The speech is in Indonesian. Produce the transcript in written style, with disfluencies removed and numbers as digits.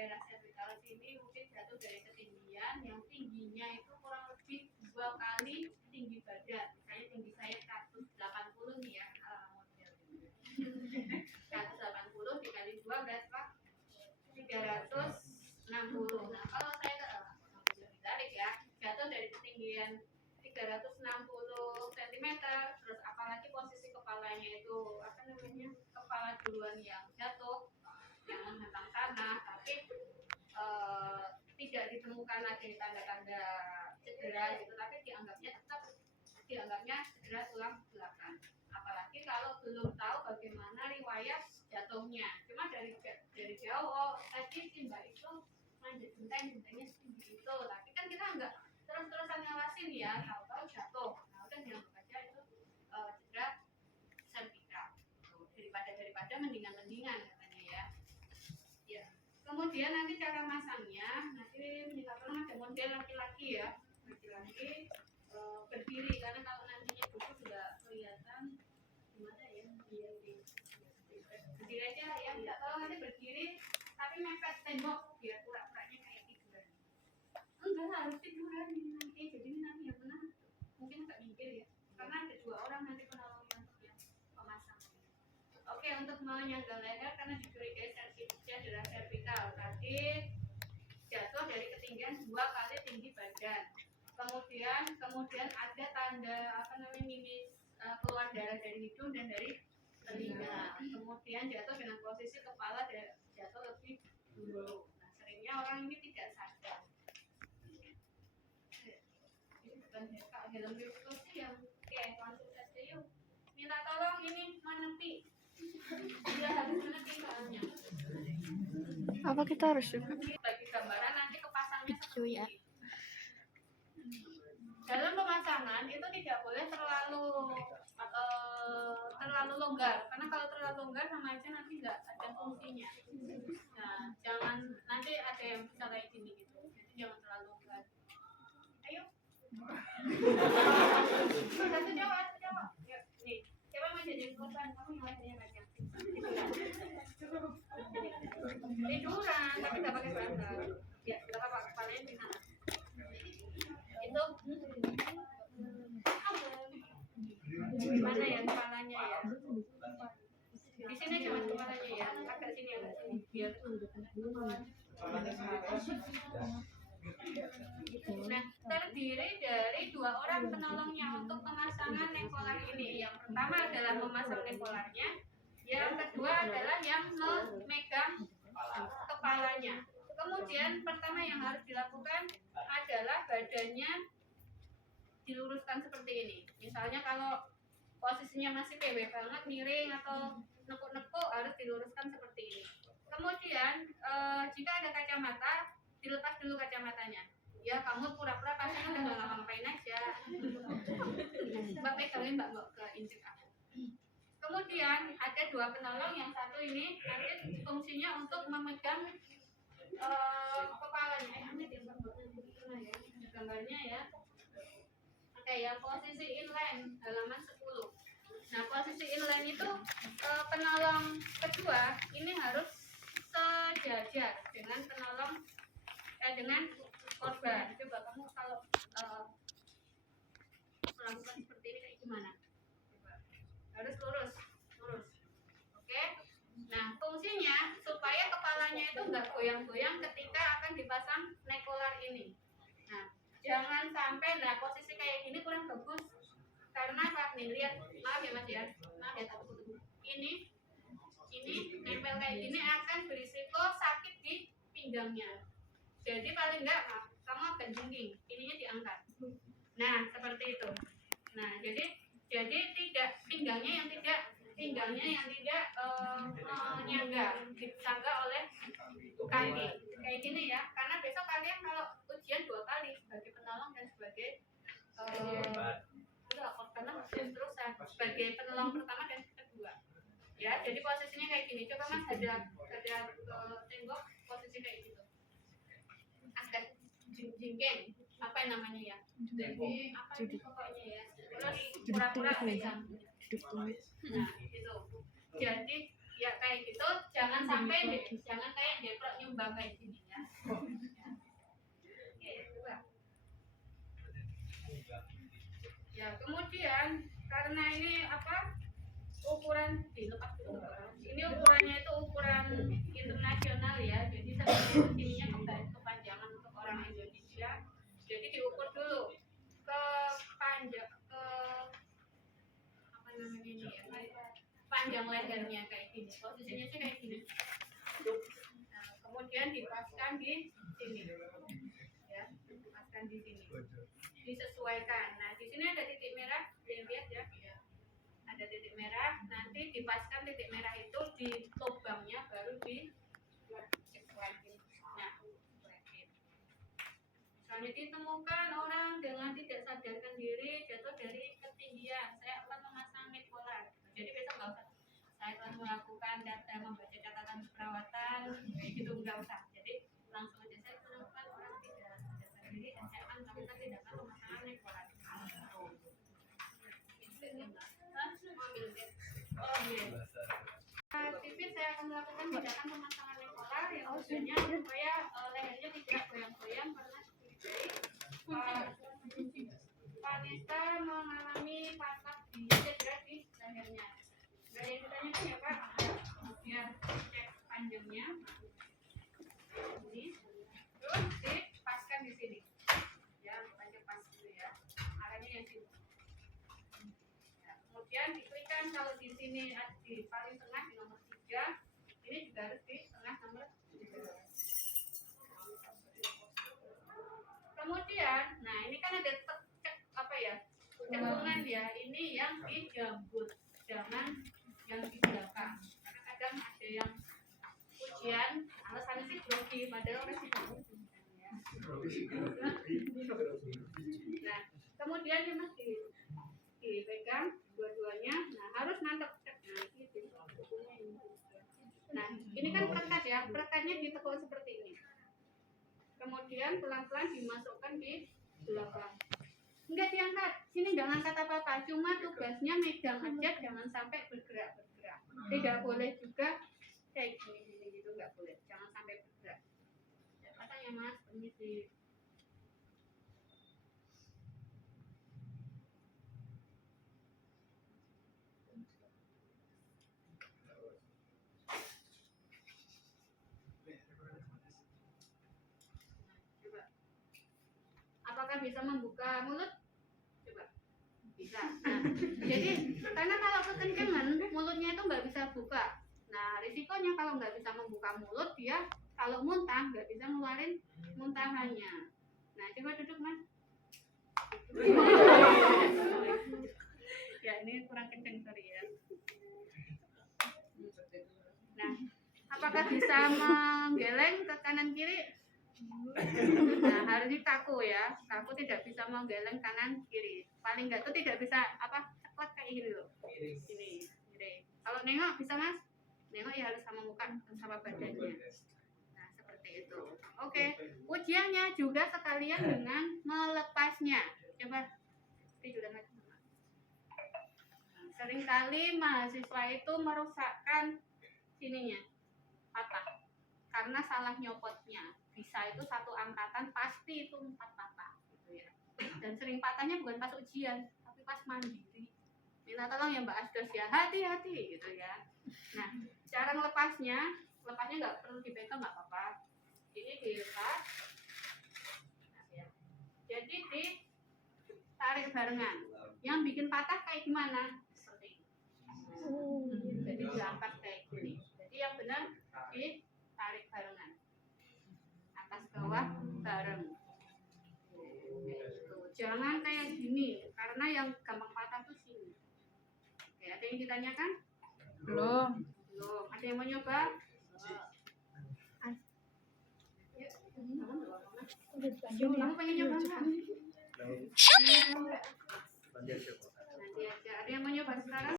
daerah cervical sini mungkin jatuh dari ketinggian yang tingginya itu kurang lebih 2 kali tinggi badan. Misalnya tinggi saya 180 nih ya, model 180 dikali 2 berapa? 360. Nah kalau saya ditarik ya, jatuh dari ketinggian 360 cm, terus apalagi posisi kepalanya itu apa namanya, kepala duluan yang jatuh, yang menghantam tanah, tapi tidak ditemukan lagi tanda-tanda cedera gitu, tapi dianggapnya cedera tulang belakang. Apalagi kalau belum tahu bagaimana riwayat jatuhnya, cuma dari jauh, oh tadi si mbak itu manjat gentengnya setinggi itu, tapi kan kita enggak terus-terusan ngawasin ya, tahu-tahu jatuh, nah udah dianggap aja itu cedera cervical. Daripada mendingan katanya ya. Ya. Kemudian nanti cara masangnya, nanti misalkan ada model laki-laki ya, laki-laki berdiri, karena kalau nantinya duduk juga kelihatan gimana ya, berdiri aja ya, tidak tahu nanti berdiri tapi mepet tembok biar pura-puranya kayak tiduran. Enggak harus tiduran ini nanti, jadi ini nanti yang benar mungkin agak minggir ya, karena ada 2 orang nanti penolongnya untuk yang pemasang. Oke, untuk menyangga leher karena dicurigai cedera cervical, tadi jatuh dari ketinggian 2 kali tinggi badan. Kemudian ada tanda apa namanya, mimis keluar darah dari hidung dan dari telinga. Kemudian jatuh dengan posisi kepala jatuh lebih dulu. Nah, seringnya orang ini tidak sadar. Ini bukan helm diskusi yang langsung saja yuk. Minta tolong ini menepi. Dia harus menepi soalnya. Apa kita harus juga? Bagi gambaran nanti kepasangnya Video ya. Dalam pemasangan itu tidak boleh terlalu longgar, karena kalau terlalu longgar sama aja nanti nggak ada fungsinya. Nah, jangan nanti ada yang bisa kayak gini gitu, jadi jangan terlalu longgar. Ayo. Satu jawab. Yuk, nih. Siapa mau jadi korban? Kamu yang wajahnya banyak. Tiduran, tapi nggak pakai bantal. Ya, nggak apa-apa, kepalanya di sana. Itu mana ya kepalanya ya? Di sini cuma kepalanya ya, agak sini biar. Nah, terdiri dari 2 orang penolongnya untuk pemasangan nekolar ini. Yang pertama adalah memasang nekolarnya, yang kedua adalah yang memegang kepalanya. Kemudian pertama yang harus dilakukan adalah badannya diluruskan seperti ini. Misalnya kalau posisinya masih PW banget, miring atau nekuk-nekuk, harus diluruskan seperti ini. Kemudian jika ada kacamata, dilepas dulu kacamatanya. Ya kamu pura-pura pasti udah nggak ngapain aja. Mbak pegangin mbak ke injek aku. Kemudian ada 2 penolong, yang satu ini nanti fungsinya untuk memegang kepalanya. Ini ya, gambarnya ya. Oke ya, posisi inline halaman 10. Nah, posisi inline itu penolong kedua ini harus sejajar dengan dengan korban. Coba kamu kalau melakukan seperti ini kayak gimana? Coba. Harus lurus. Oke. Nah, fungsinya supaya kepalanya itu nggak goyang-goyang ketika akan dipasang nekolar ini. Nah, jangan sampai posisi kayak gini kurang bagus. Karena Pak nih, lihat, maaf ya Mas ya. Maaf ya, ini nempel kayak gini akan berisiko sakit di pinggangnya. Jadi paling enggak kamu agak jengking, ininya diangkat. Nah, seperti itu. Nah, jadi tidak pinggangnya yang tidak nyangga, disangga oleh kaki. Kayak gini ya. Karena besok kalian kalau ujian 2 kali sebagai penolong dan sebagai karena terusan sebagai penolong pertama dan kedua. Ya, jadi posisinya kayak gini. Coba Mas ada tembok posisi kayak gitu. Agak jengking, apa yang namanya ya? Jadi apa itu pokoknya ya? Terus pura-pura pegang. Nah, itu. Jadi Ya kayak gitu, jangan sampai deh, jangan kayak deprok nyumbang kayak gini ya. Oke, coba. Ya kemudian karena ini apa ukuran dilepas dulu. Ini ukurannya itu ukuran internasional ya, jadi sebenarnya ininya kepanjangan untuk orang Indonesia. Jadi diukur dulu ke panjang ke apa namanya ini ya, panjang lehernya kayak gini. Posisinya sih kayak gini. Nah, kemudian dipaskan di sini, ya, dipaskan di sini, disesuaikan. Nah, di sini ada titik merah, lihat ya, ada titik merah. Nanti dipaskan titik merah itu di lubangnya, baru di lagi. Nah, misalnya ditemukan orang dengan tidak sadarkan diri jatuh dari ketinggian, saya akan memasang mikrolar. Jadi besok nggak usah saya telah melakukan data membaca catatan perawatan kayak gitu, nggak usah. Jadi langsung aja saya menemukan orang tidak sadarkan diri dan saya akan melakukan tindakan pemasangan mikrolar. Oh iya. Tipis saya akan melakukan tindakan pemasangan mikrolar yang tujuannya supaya lehernya tidak goyang-goyang karena Vanessa mengalami patah di cedera di lehernya. Dari ditanya kan ya Pak, biar cek panjangnya ini, terus dipaskan di sini. Ya, panjang pas dulu ya. Arahnya yang sini. Ya, kemudian diklikkan kalau di sini di paling tengah di nomor 3, ini juga harus di tengah nomor 3. Kemudian, nah ini kan ada apa ya, cekungan ya, ini yang di jambut, jangan yang di belakang. Karena kadang ada yang ujian, alasannya sih grogi, padahal masih ya. Nah, kemudian ini masih dipegang dua-duanya, nah harus nangkep. Nah, ini kan perekat ya, perekatnya ditekuk seperti ini. Kemudian pelan-pelan dimasukkan di belakang. Enggak diangkat, sini enggak ngangkat apa-apa, cuma tugasnya megang aja, jangan sampai bergerak-bergerak. Tidak boleh juga kayak gini gitu, enggak boleh, jangan sampai bergerak. Ya, katanya Mas, permisi. Apakah bisa membuka mulut? Coba. Bisa. Nah, jadi karena kalau kekencangan mulutnya itu nggak bisa buka. Nah, risikonya kalau nggak bisa membuka mulut, dia kalau muntah nggak bisa ngeluarin muntahannya. Nah, coba duduk Mas. Ya, ini kurang kenceng, sorry ya. Nah, apakah bisa menggeleng ke kanan kiri? Nah, harusnya kaku ya, kaku tidak bisa menggeleng kanan kiri. Paling enggak tuh tidak bisa apa ceklek kayak gini loh. Ini. Kalau nengok bisa Mas? Nengok ya harus sama muka sama badannya. Nah, seperti itu. Oke, ujiannya juga sekalian dengan melepasnya. Coba tiduran lagi. Seringkali mahasiswa itu merusakkan sininya, patah, karena salah nyopotnya. Bisa itu satu angkatan pasti itu 4 patah gitu ya. Dan sering patahnya bukan pas ujian, tapi pas mandiri. Minta tolong ya Mbak Asdos ya, hati-hati gitu ya. Nah, cara lepasnya nggak perlu dipegang, nggak apa-apa. Ini dilepas. Nah, ya. Jadi ditarik barengan. Yang bikin patah kayak gimana? Seperti ini. Jadi diangkat kayak gini. Jadi yang benar ditarik barengan. Atas bawah bareng. Jangan kayak gini, karena yang gampang patah tuh sini. Oke, ada yang ditanyakan? Belum. Belum. Ada yang mau nyoba? Kamu pengen nyoba nggak? Nanti aja. Ada yang mau nyoba sekarang?